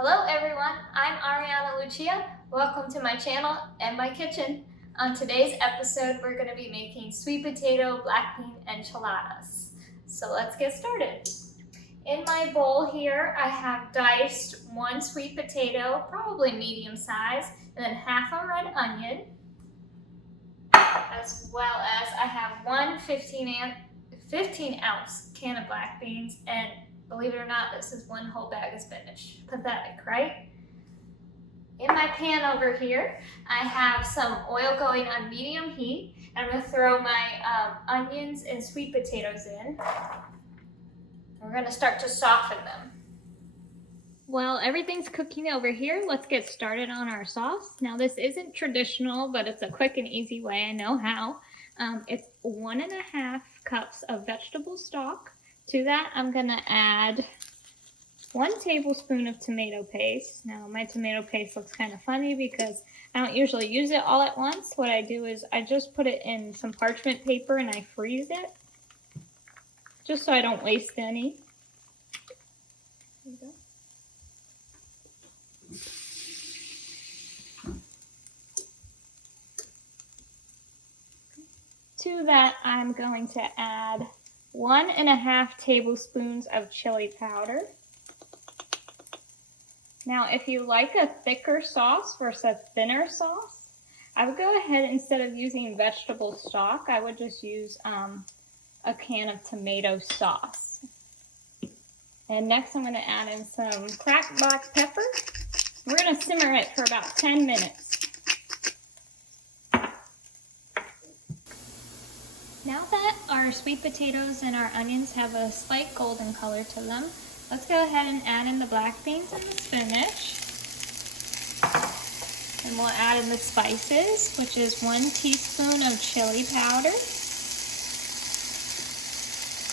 Hello everyone, I'm Ariana Lucia. Welcome to my channel and my kitchen. On today's episode, we're going to be making sweet potato black bean enchiladas. So let's get started. In my bowl here, I have diced one sweet potato, probably medium size, and then half a red onion, as well as I have one 15 ounce can of black beans, and believe it or not, this is one whole bag of spinach. Pathetic, right? In my pan over here, I have some oil going on medium heat, and I'm going to throw my onions and sweet potatoes in. We're going to start to soften them. While everything's cooking over here, let's get started on our sauce. Now this isn't traditional, but it's a quick and easy way. I know how. It's 1.5 cups of vegetable stock. To that, I'm going to add 1 tablespoon of tomato paste. Now my tomato paste looks kind of funny because I don't usually use it all at once. What I do is I just put it in some parchment paper and I freeze it, just so I don't waste any. There you go. To that, I'm going to add 1.5 tablespoons of chili powder. Now, if you like a thicker sauce versus a thinner sauce, I would go ahead, instead of using vegetable stock, I would just use a can of tomato sauce. And next I'm going to add in some cracked black pepper. We're going to simmer it for about 10 minutes. Now that our sweet potatoes and our onions have a slight golden color to them, let's go ahead and add in the black beans and the spinach. And we'll add in the spices, which is 1 teaspoon of chili powder,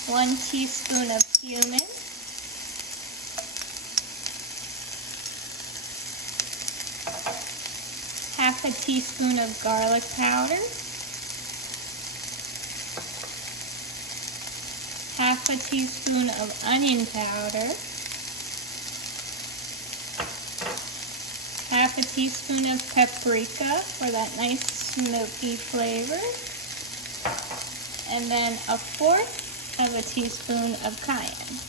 1 teaspoon of cumin, half a teaspoon of garlic powder, half a teaspoon of onion powder, half a teaspoon of paprika for that nice smoky flavor, and then 1/4 of a teaspoon of cayenne.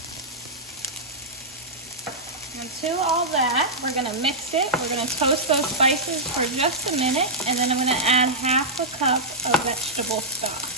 And to all that, we're going to mix it. We're going to toast those spices for just a minute, and then I'm going to add half a cup of vegetable stock.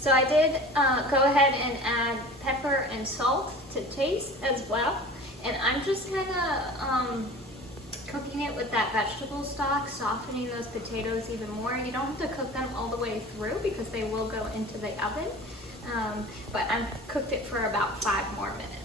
So I did go ahead and add pepper and salt to taste as well. And I'm just kind of cooking it with that vegetable stock, softening those potatoes even more. You don't have to cook them all the way through because they will go into the oven. But I've cooked it for about 5 more minutes.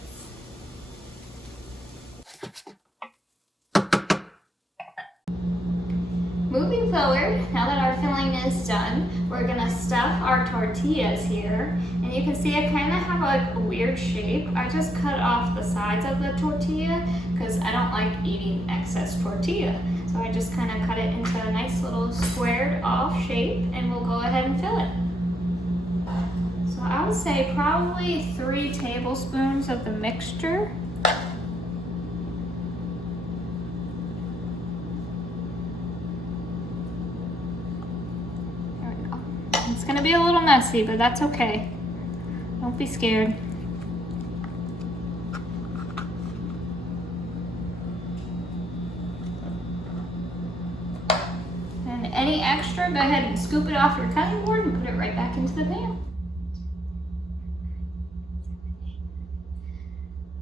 Moving forward, now that our filling is done, we're gonna stuff our tortillas here. And you can see I kind of have like a weird shape. I just cut off the sides of the tortilla because I don't like eating excess tortilla. So I just kind of cut it into a nice little squared off shape, and we'll go ahead and fill it. So I would say probably 3 tablespoons of the mixture. It's going to be a little messy, but that's okay. Don't be scared. And any extra, go ahead and scoop it off your cutting board and put it right back into the pan.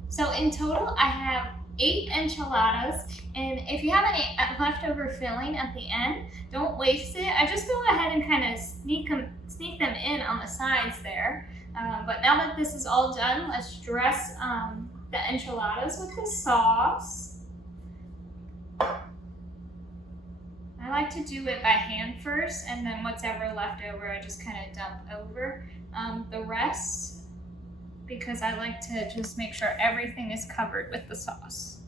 So in total, I have 8 enchiladas, and if you have any leftover filling at the end, don't waste it. I just go ahead and kind of sneak them in on the sides there. But now that this is all done, let's dress the enchiladas with the sauce. I like to do it by hand first, and then whatever left over I just kind of dump over the rest, because I like to just make sure everything is covered with the sauce.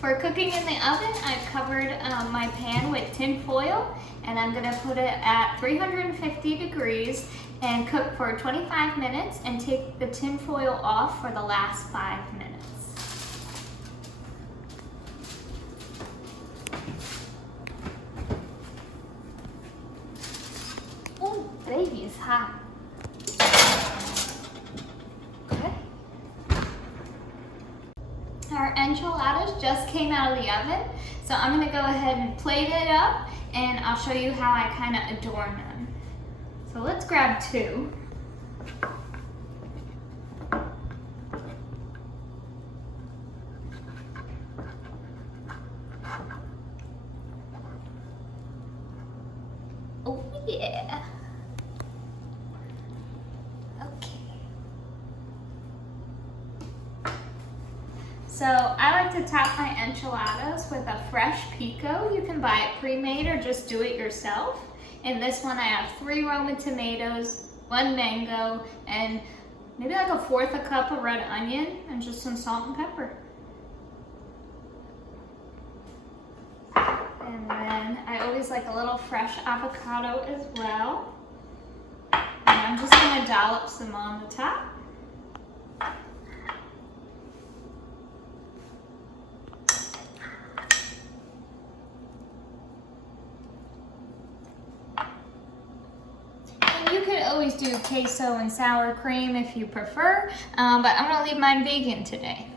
For cooking in the oven, I've covered my pan with tin foil, and I'm gonna put it at 350 degrees and cook for 25 minutes and take the tin foil off for the last 5 minutes. Oh, baby, it's hot. Okay. Our enchiladas just came out of the oven, so I'm gonna go ahead and plate it up, and I'll show you how I kind of adorn them. So let's grab 2. Oh yeah. Okay. So I like to top my enchiladas with a fresh pico. You can buy it pre-made or just do it yourself. In this one I have 3 Roma tomatoes, 1 mango, and maybe like 1/4 cup of red onion, and just some salt and pepper. And then I always like a little fresh avocado as well. And I'm just gonna dollop some on the top. And you could always do queso and sour cream if you prefer, but I'm gonna leave mine vegan today.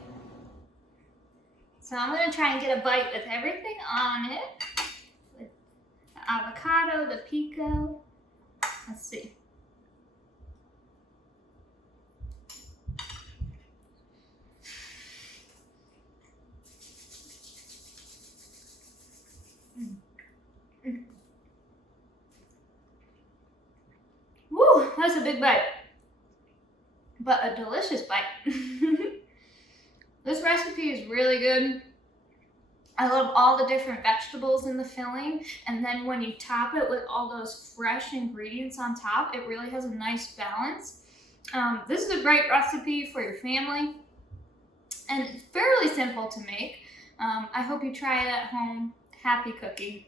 So I'm gonna try and get a bite with everything on it. With the avocado, the pico. Let's see. Woo, that's a big bite, but a delicious bite. This recipe is really good. I love all the different vegetables in the filling, and then when you top it with all those fresh ingredients on top, it really has a nice balance. This is a great recipe for your family, and it's fairly simple to make. I hope you try it at home. Happy cooking.